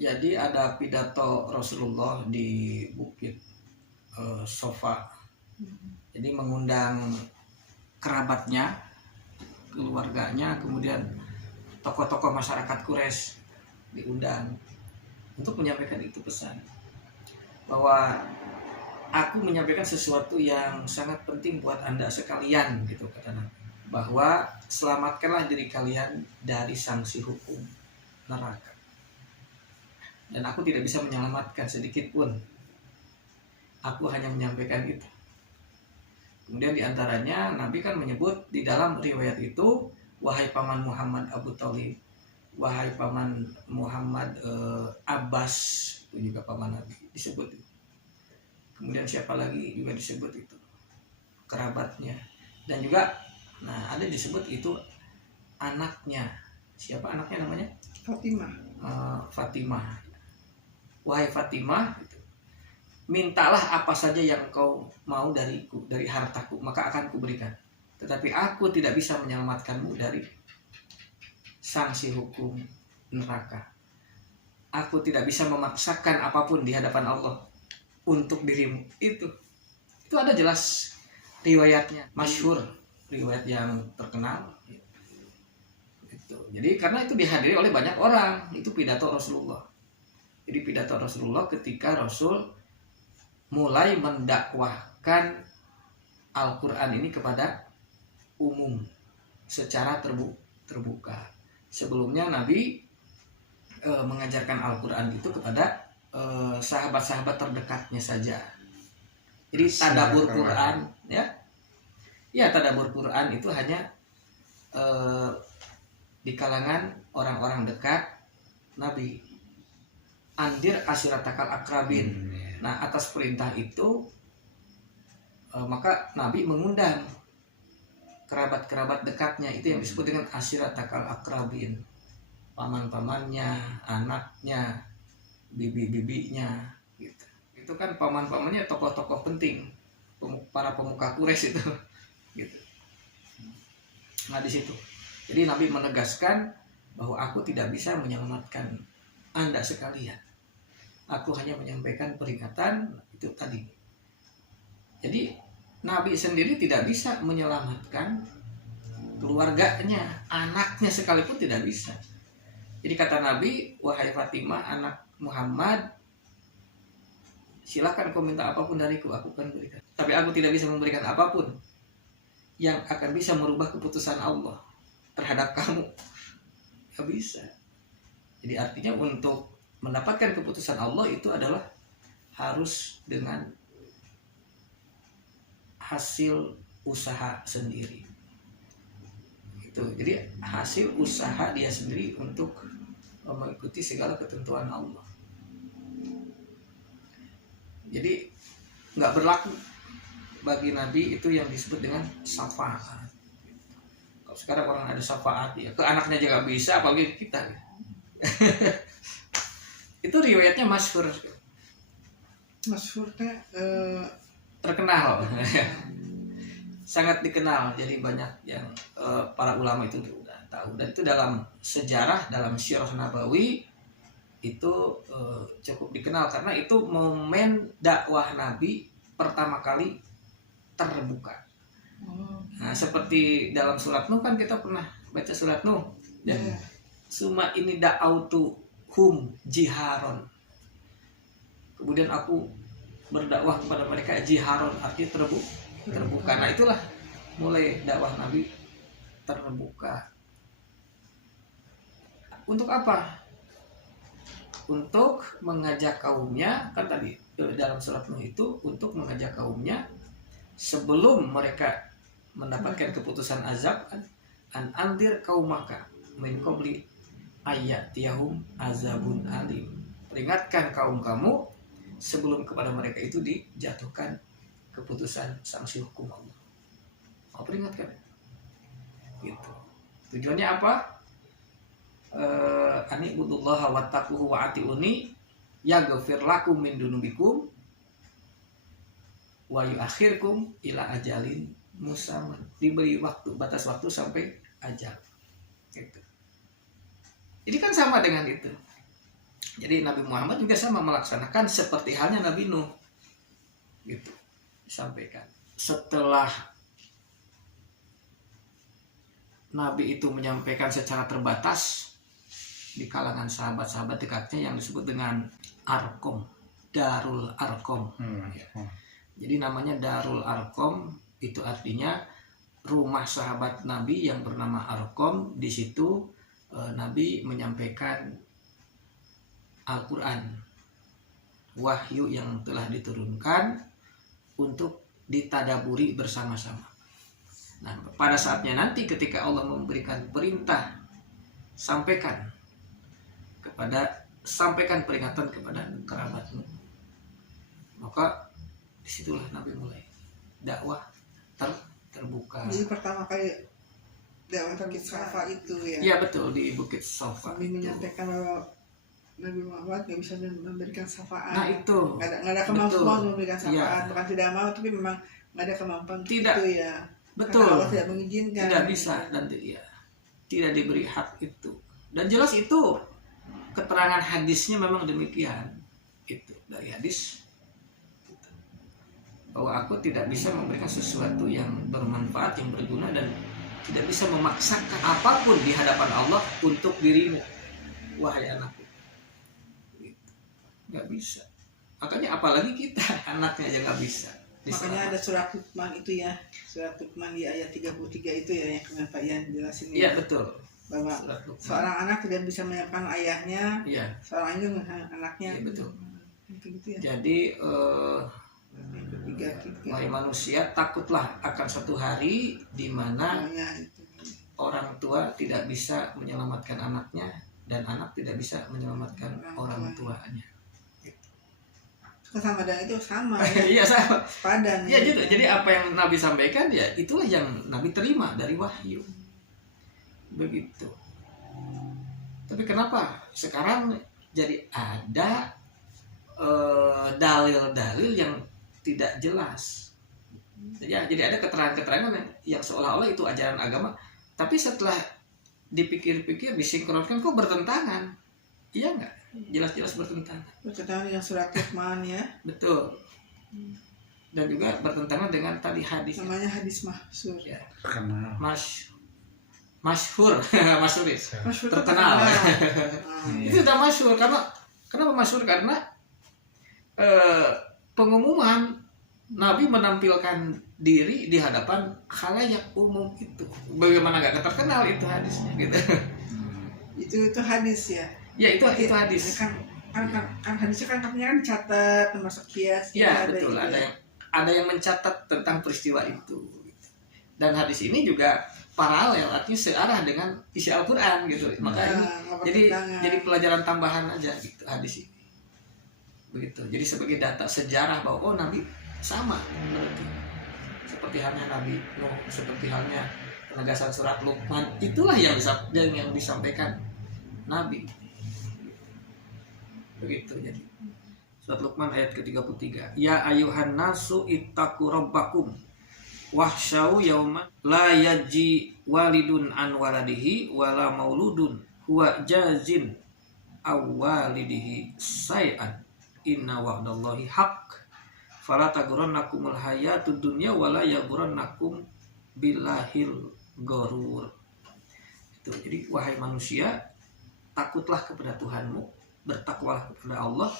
Jadi ada pidato Rasulullah di Bukit Sofa. Jadi mengundang kerabatnya, keluarganya, kemudian tokoh-tokoh masyarakat Quraisy diundang untuk menyampaikan itu pesan bahwa aku menyampaikan sesuatu yang sangat penting buat Anda sekalian, gitu kata Nabi, bahwa selamatkanlah diri kalian dari sanksi hukum neraka. Dan aku tidak bisa menyelamatkan sedikit pun. Aku hanya menyampaikan itu. Kemudian diantaranya Nabi kan menyebut di dalam riwayat itu, wahai paman Muhammad Abu Thalib, wahai paman Muhammad Abbas, itu juga paman Nabi disebut. Kemudian siapa lagi juga disebut itu, kerabatnya. Dan juga ada disebut itu anaknya. Siapa anaknya namanya? Fatimah. Fatimah. Wahai Fatimah, mintalah apa saja yang kau mau dariku, dari hartaku, maka akan kuberikan. Tetapi aku tidak bisa menyelamatkanmu dari sanksi hukum neraka. Aku tidak bisa memaksakan apapun di hadapan Allah untuk dirimu. Itu ada jelas riwayatnya, masyhur, riwayat yang terkenal. Jadi karena itu dihadiri oleh banyak orang, itu pidato Rasulullah. Jadi pidato Rasulullah ketika Rasul mulai mendakwahkan Al-Quran ini kepada umum secara terbuka. Sebelumnya Nabi mengajarkan Al-Quran itu kepada sahabat-sahabat terdekatnya saja. Jadi tadabbur Quran, ya tadabbur Quran itu hanya di kalangan orang-orang dekat Nabi. Andir ashiratakal akrabin. Nah, atas perintah itu maka Nabi mengundang kerabat-kerabat dekatnya, itu yang disebut dengan ashiratakal akrabin. Paman-pamannya, anaknya, bibi-bibinya gitu. Itu kan paman-pamannya tokoh-tokoh penting, para pemuka Quraisy itu gitu. Nah, di situ. Jadi Nabi menegaskan bahwa aku tidak bisa menyelamatkan Anda sekalian. Aku hanya menyampaikan peringatan itu tadi. Jadi Nabi sendiri tidak bisa menyelamatkan keluarganya, anaknya sekalipun tidak bisa. Jadi kata Nabi, wahai Fatimah anak Muhammad, silakan kau minta apapun dariku, aku akan berikan. Tapi aku tidak bisa memberikan apapun yang akan bisa merubah keputusan Allah terhadap kamu. Gak bisa. Jadi artinya untuk mendapatkan keputusan Allah itu adalah harus dengan hasil usaha sendiri. Itu. Jadi hasil usaha dia sendiri untuk mengikuti segala ketentuan Allah. Jadi nggak berlaku bagi Nabi itu yang disebut dengan syafaat. Kalau sekarang orang ada syafaat ya ke anaknya juga bisa, apalagi kita. Itu riwayatnya masyhur. Masyhur teh terkenal. Sangat dikenal. Jadi banyak yang para ulama itu sudah tahu, dan itu dalam sejarah, dalam Sirah Nabawi itu cukup dikenal karena itu momen dakwah Nabi pertama kali terbuka. Nah, seperti dalam surat Nuh kan kita pernah baca surat Nuh. Ya. Suma ini da'autu hum jiharon. Kemudian aku berdakwah kepada mereka jiharon, artinya terbuka. Nah, itulah mulai dakwah Nabi terbuka. Untuk apa? Untuk mengajak kaumnya, kan tadi dalam surat Nuh itu untuk mengajak kaumnya sebelum mereka mendapatkan keputusan azab, an andir qaumaka min qabli ayatiyahum azabun alim. Peringatkan kaum kamu sebelum kepada mereka itu dijatuhkan keputusan sanksi hukum Allah. Oh, peringatkan. Gitu. Tujuannya apa? Ani budullaha wattaquhu wa atiuni yaghfir lakum min dunubikum wa yuakhirkum ila ajalin musamman. Diberi waktu, batas waktu sampai ajal. Gitu. Jadi kan sama dengan itu. Jadi Nabi Muhammad juga sama melaksanakan seperti halnya Nabi Nuh. Gitu. Disampaikan. Setelah Nabi itu menyampaikan secara terbatas di kalangan sahabat-sahabat dekatnya yang disebut dengan Arkom, Darul Arkom. Jadi namanya Darul Arkom itu artinya rumah sahabat Nabi yang bernama Arkom. Di situ Nabi menyampaikan Al-Quran, wahyu yang telah diturunkan untuk ditadaburi bersama-sama. Nah, pada saatnya nanti ketika Allah memberikan perintah, sampaikan peringatan kepada kerabatmu, maka disitulah Nabi mulai dakwah terbuka. Jadi pertama kali dakwah Bukit Safa itu ya. Iya betul, di Bukit Safa. Nabi menyampaikan bahwa Nabi Muhammad gak bisa memberikan syafaat. Nah itu. Gak ada kemampuan memberikan syafaat. Ya. Bukan tidak mau, tapi memang gak ada kemampuan Tidak. itu ya. Betul. Karena Allah tidak mengizinkan. Tidak bisa dan tidak diberi hak itu. Dan jelas itu keterangan hadisnya memang demikian. Itu dari hadis bahwa aku tidak bisa memberikan sesuatu yang bermanfaat, yang berguna, dan tidak bisa memaksakan apapun di hadapan Allah untuk dirimu, wahai anakku. Nggak bisa. Makanya apalagi kita anaknya aja nggak bisa. Makanya ada surat Luqman itu ya, surat Luqman di ayat 33 itu ya yang kemarin Pak Ian jelasin. Iya betul. Bahwa seorang anak tidak bisa menyiapkan ayahnya, iya. seorang itu anaknya. Iya betul. Gitu ya. Jadi Tiga. wahai manusia, takutlah akan satu hari di mana orang tua tidak bisa menyelamatkan anaknya dan anak tidak bisa menyelamatkan orang tuanya. Kesamaan itu sama ya. Iya sama. Padan. Iya gitu. Jadi apa yang Nabi sampaikan ya itulah yang Nabi terima dari wahyu. Begitu. Tapi kenapa sekarang jadi ada dalil-dalil yang tidak jelas? Jadi ada keterangan-keterangan yang seolah-olah itu ajaran agama, tapi setelah dipikir-pikir disinkronkan kok bertentangan. Iya enggak? Jelas-jelas bertentangan. Bertentangan dengan surat Luqman ya. Betul. Dan juga bertentangan dengan tadi hadis. Namanya hadis mahsyur. Ya. Terkenal. Masyhur. Masyhur Mahsyur terkenal. Iya. Itu sudah masyhur kenapa masyhur? Karena pengumuman Nabi menampilkan diri di hadapan khalayak umum itu. Bagaimana nggak terkenal itu hadisnya gitu. Itu hadis ya. Ya itu hadis. Kan hadisnya kan katanya kan dicatat termasuk kias. Ya betul. Ada yang mencatat tentang peristiwa itu. Dan hadis ini juga paralel, artinya searah dengan isi Al-Quran gitu. Makanya jadi pelajaran tambahan aja gitu hadis ini. Begitu. Jadi sebagai data sejarah bahwa Nabi sama berarti seperti halnya Nabi Nuh, seperti halnya penegasan surat Luqman, itulah yang disampaikan Nabi. Begitu. Jadi surat Luqman ayat ke-33. Ya ayuhan nasu ittaqu rabbakum wahsyau yauman la yaji walidun an waladihi wala mauludun huwa jazin awwalidihi say'an inna wa'dallahi haqq fala taghurrannakumul hayatud dunya wala yaghurrannakum billahil gharur. Itu. Jadi wahai manusia, takutlah kepada Tuhanmu, bertakwalah kepada Allah,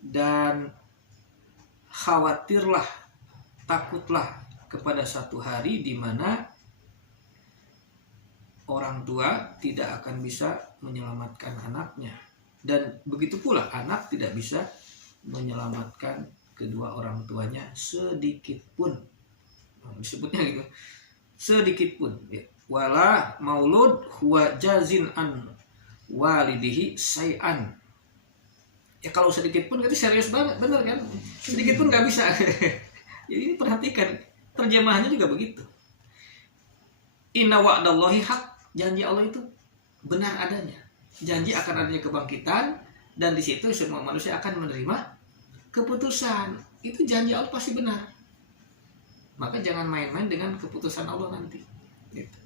dan khawatirlah, takutlah kepada satu hari di mana orang tua tidak akan bisa menyelamatkan anaknya, dan begitu pula anak tidak bisa menyelamatkan kedua orang tuanya sedikit pun. Disebutnya gitu, sedikit pun. Wala maulud huwa jazin an walidihi say'an. Ya kalau sedikit pun itu serius banget, bener kan? Sedikit pun nggak bisa. Jadi ini perhatikan, terjemahannya juga begitu. Inna wa'dallahi haq, janji Allah itu benar adanya. Janji akan adanya kebangkitan, dan di situ semua manusia akan menerima keputusan. Itu janji Allah pasti benar. Maka jangan main-main dengan keputusan Allah nanti. Gitu.